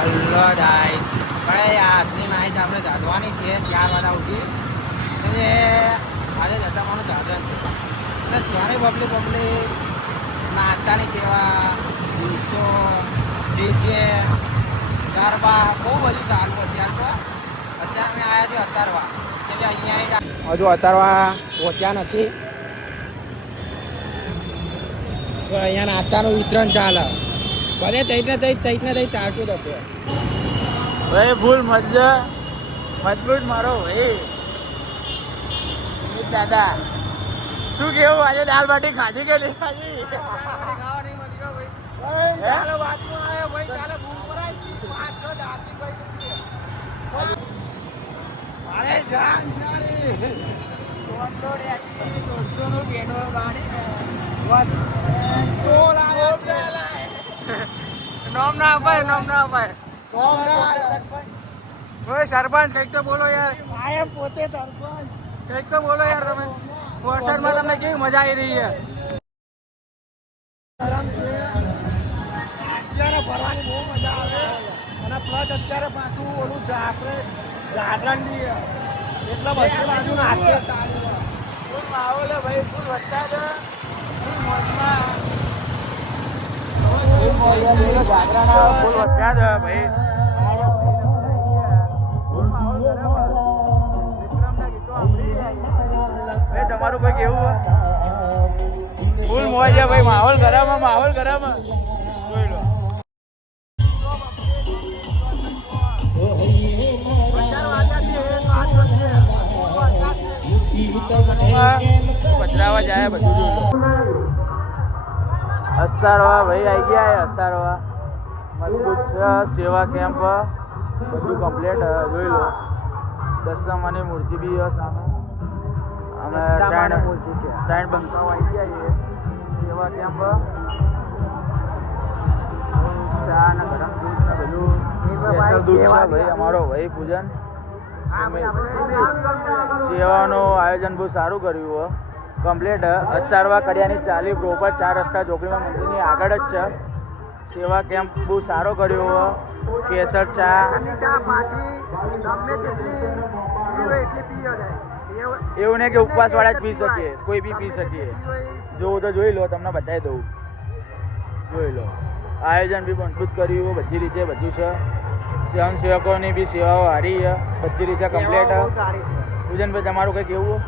Hello guys, ભાઈ આજની night આપણે જાગવાની છે 4 વાગ્યા સુધી. એટલે આજે જતાવાનું જાગરણ છે અને ત્યારે પબ્લિક નાસ્તાની સેવા, ગીતો, ડીજે, ગરબા બહુ બધું ચાલુ અત્યારે તો. અત્યારે અમે આવ્યા છીએ અતારવા, એટલે અહીંયા હજુ અતારવા પહોંચ્યા નથી. તો અહીંયા નાસ્તાનું વિતરણ ચાલે બધે તઈને તઈ ચાલતું જ હતું. ભાઈ ફૂલ મજા મજબૂત મારો ભાઈ સુમિત દાદા, શું કેવું આજે દાલ બાટી ખાધી કે નહીં ખાધી? નોમ ના અપાય, નોમ ના અપાય. સરપંચ કંઈક તો બોલો યાર. પોતે સરપંચ કંઈક તો બોલો યાર તમે. વરસાદમાં તમને કેવી મજા આવી રહી છે? અત્યારે ભરવાની બહુ મજા આવે અને પ્લસ અત્યારે પાછું ઓલું આપણે જાગરણ બી એટલે બધી બાજુ નાખીએ ફૂલ માહોલ ભાઈ, ફૂલ વરસાદ, ફૂલ મોજમાં જાગરણ ફૂલ વરસાદ ભાઈ. તમારું ભાઈ કેવું? ફૂલ મોજ છે ભાઈ, માહોલ ગરમ, માહોલ ગરમ. જોઈ લો પચરાવા જાય બધું. જોઈ લો અસારવા ભાઈ આવી ગયા. અસારવા મજબૂત છે, સેવા કેમ્પ બધું કમ્પ્લીટ. જોઈ લો દશામાની મૂર્તિ બી સામે. અમે ત્રણ બંકાઓ આવી ગયા છીએ. સેવા કેમ્પ, ચા ને ગરમ દૂધ ને બધું દૂધ છે ભાઈ. અમારો ભાઈ પૂજન સેવાનું આયોજન બહુ સારું કર્યું. કમ્પ્લીટ અસારવા કડિયાની ચાલી પ્રોપર 4 રસ્તા ચોકડીમાં મંદિરની આગળ જ છે. સેવા કેમ્પ બહુ સારો કર્યો. કેસર ચા એવું નહીં કે ઉપવાસ વાળા જ પી શકીએ, કોઈ બી પી શકીએ. જોવું તો જોઈ લો, તમને બતાવી દઉં. જોઈ લો આયોજન બી મજબૂત કર્યું બધી રીતે, બધું છે. સ્વયંસેવકોની બી સેવાઓ સારી છે બધી રીતે કમ્પ્લીટ. પૂજનભાઈ તમારું કંઈ કેવું?